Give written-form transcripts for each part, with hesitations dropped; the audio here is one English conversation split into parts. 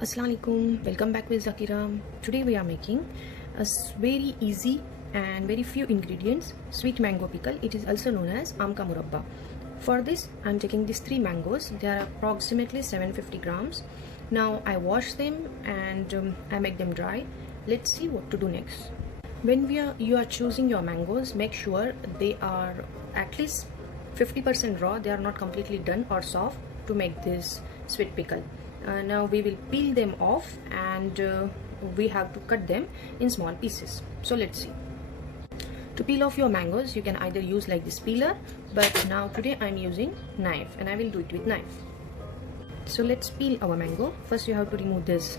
Assalamualaikum, welcome back with Zakira. Today we are making a very easy and very few ingredients sweet mango pickle. It is also known as aam ka murabba. For this I am taking these 3 mangoes. They are approximately 750 grams. Now I wash them and I make them dry. Let's see what to do next. When you are choosing your mangoes, make sure they are at least 50% raw. They are not completely done or soft to make this sweet pickle. Now we will peel them off and we have to cut them in small pieces. So let's see. To peel off your mangoes, you can either use like this peeler, but now today I'm using knife and I will do it with knife. So let's peel our mango. First you have to remove this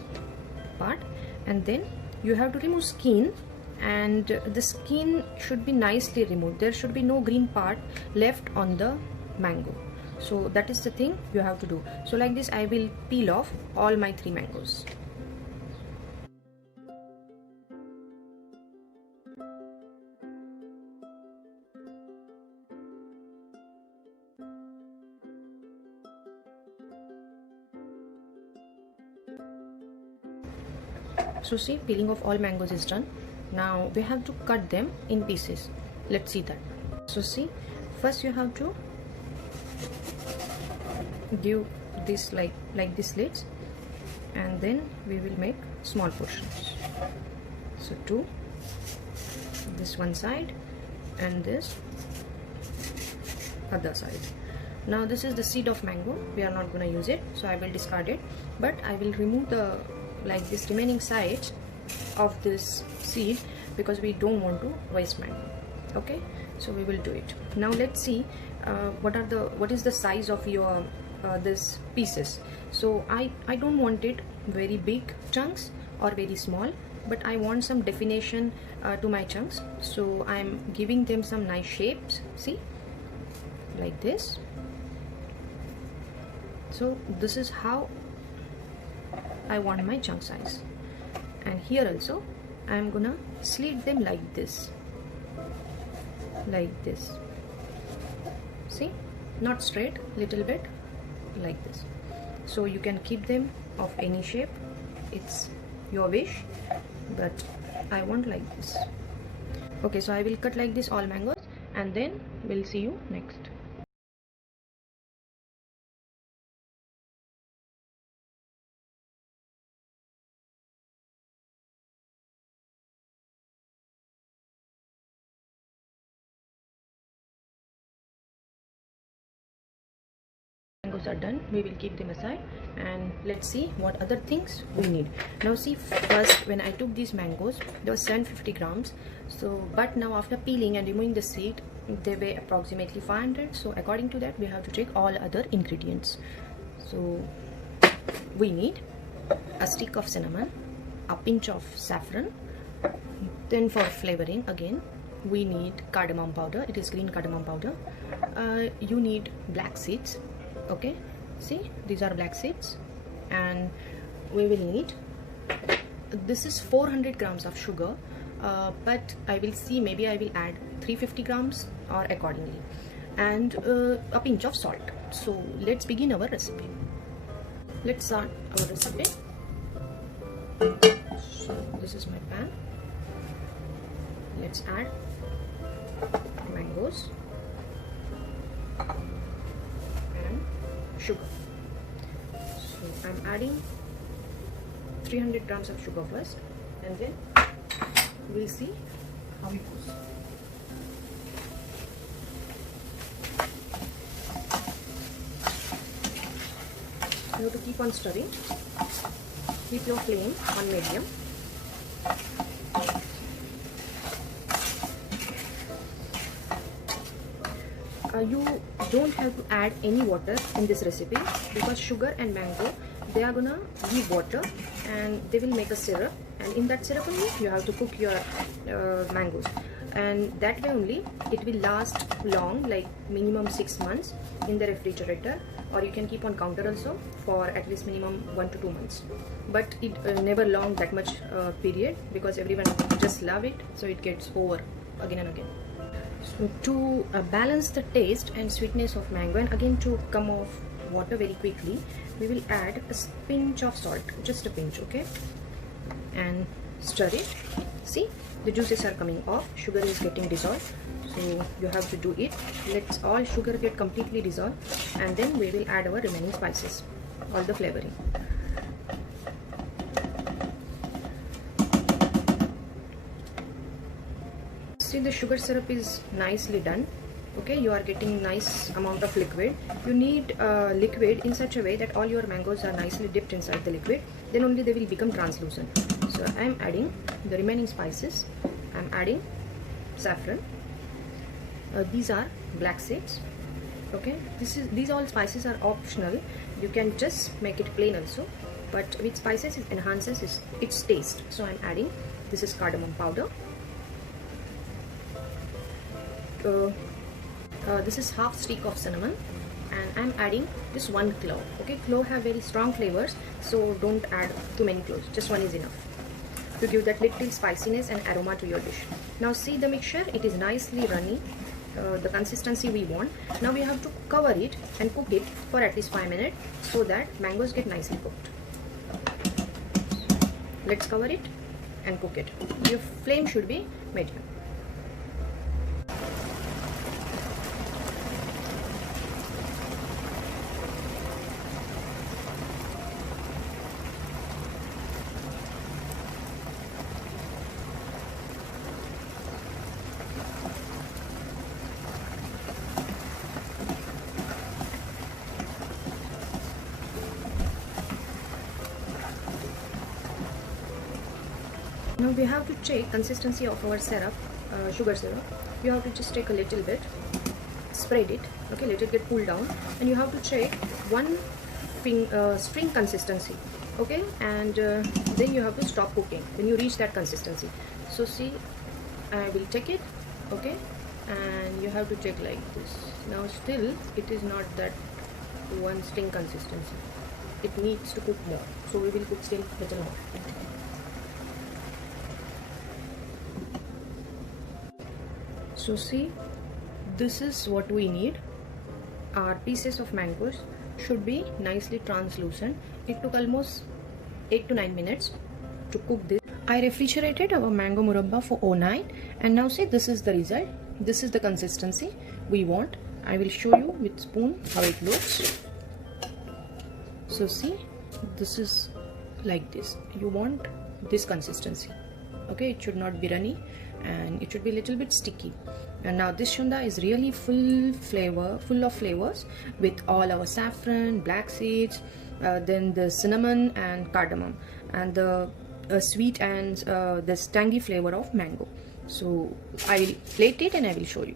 part and then you have to remove skin, and the skin should be nicely removed. There should be no green part left on the mango. So that is the thing you have to do. So like this I will peel off all my 3 mangoes. So see, peeling of all mangoes is done. Now we have to cut them in pieces. Let's see that. So see, first you have to give this like this slits, and then we will make small portions. So 2, this one side and this other side. Now this is the seed of mango. We are not going to use it, so I will discard it, but I will remove the like this remaining sides of this seed because we don't want to waste mango. Okay, so we will do it. Now let's see what is the size of your this pieces. So I don't want it very big chunks or very small, but I want some definition to my chunks. So I'm giving them some nice shapes. See, like this. So this is how I want my chunk size. And here also I'm gonna slit them like this, see, not straight, little bit like this. So you can keep them of any shape, it's your wish, but I want like this. Okay, so I will cut like this all mangoes and then we'll see you next. Mangoes are done, we will keep them aside and let's see what other things we need. Now see, first when I took these mangoes there was 750 grams, so but now after peeling and removing the seed they weigh approximately 500. So according to that we have to take all other ingredients. So we need a stick of cinnamon, a pinch of saffron, then for flavoring again we need cardamom powder. It is green cardamom powder. You need black seeds. Okay, see, these are black seeds, and we will need, this is 400 grams of sugar, but I will see, maybe I will add 350 grams or accordingly, and a pinch of salt. So let's begin our recipe. Let's start our recipe. So this is my pan. Let's add mangoes and sugar. So I'm adding 300 grams of sugar first, and then we'll see how it goes. You have to keep on stirring. Keep your flame on medium. You don't have to add any water in this recipe because sugar and mango, they are gonna give water and they will make a syrup, and in that syrup only you have to cook your mangoes, and that way only it will last long, like minimum 6 months in the refrigerator, or you can keep on counter also for at least minimum 1 to 2 months, but it never long that much period because everyone just love it, so it gets over again and again. So to balance the taste and sweetness of mango, and again to come off water very quickly, we will add a pinch of salt, just a pinch, okay, and stir it. See, the juices are coming off, sugar is getting dissolved, so you have to do it. Let all sugar get completely dissolved, and then we will add our remaining spices, all the flavoring. See, the sugar syrup is nicely done. Okay, you are getting nice amount of liquid. You need liquid in such a way that all your mangoes are nicely dipped inside the liquid, then only they will become translucent. So I am adding the remaining spices. I am adding saffron. These are black seeds. Okay, these all spices are optional. You can just make it plain also, but with spices it enhances its taste. So I am adding, this is cardamom powder. This is half stick of cinnamon, and I'm adding this one clove. Okay, clove have very strong flavors, so don't add too many cloves, just one is enough to give that little spiciness and aroma to your dish. Now see the mixture, it is nicely runny, the consistency we want. Now we have to cover it and cook it for at least 5 minutes so that mangoes get nicely cooked. Let's cover it and cook it. Your flame should be medium. Now we have to check consistency of our syrup, sugar syrup. You have to just take a little bit, spread it, okay, let it get cooled down, and you have to check one string consistency, okay, and then you have to stop cooking when you reach that consistency. So see, I will take it, okay, and you have to check like this. Now still it is not that one string consistency, it needs to cook more, so we will cook still little more. So see, this is what we need. Our pieces of mangoes should be nicely translucent. It took almost 8 to 9 minutes to cook this. I refrigerated our mango murabba for overnight, and now see, this is the result. This is the consistency we want. I will show you with spoon how it looks. So see, this is like this. You want this consistency, okay, it should not be runny and it should be a little bit sticky. And now this shunda is really full of flavors with all our saffron, black seeds, then the cinnamon and cardamom, and the sweet and this tangy flavor of mango. So I will plate it and I will show you.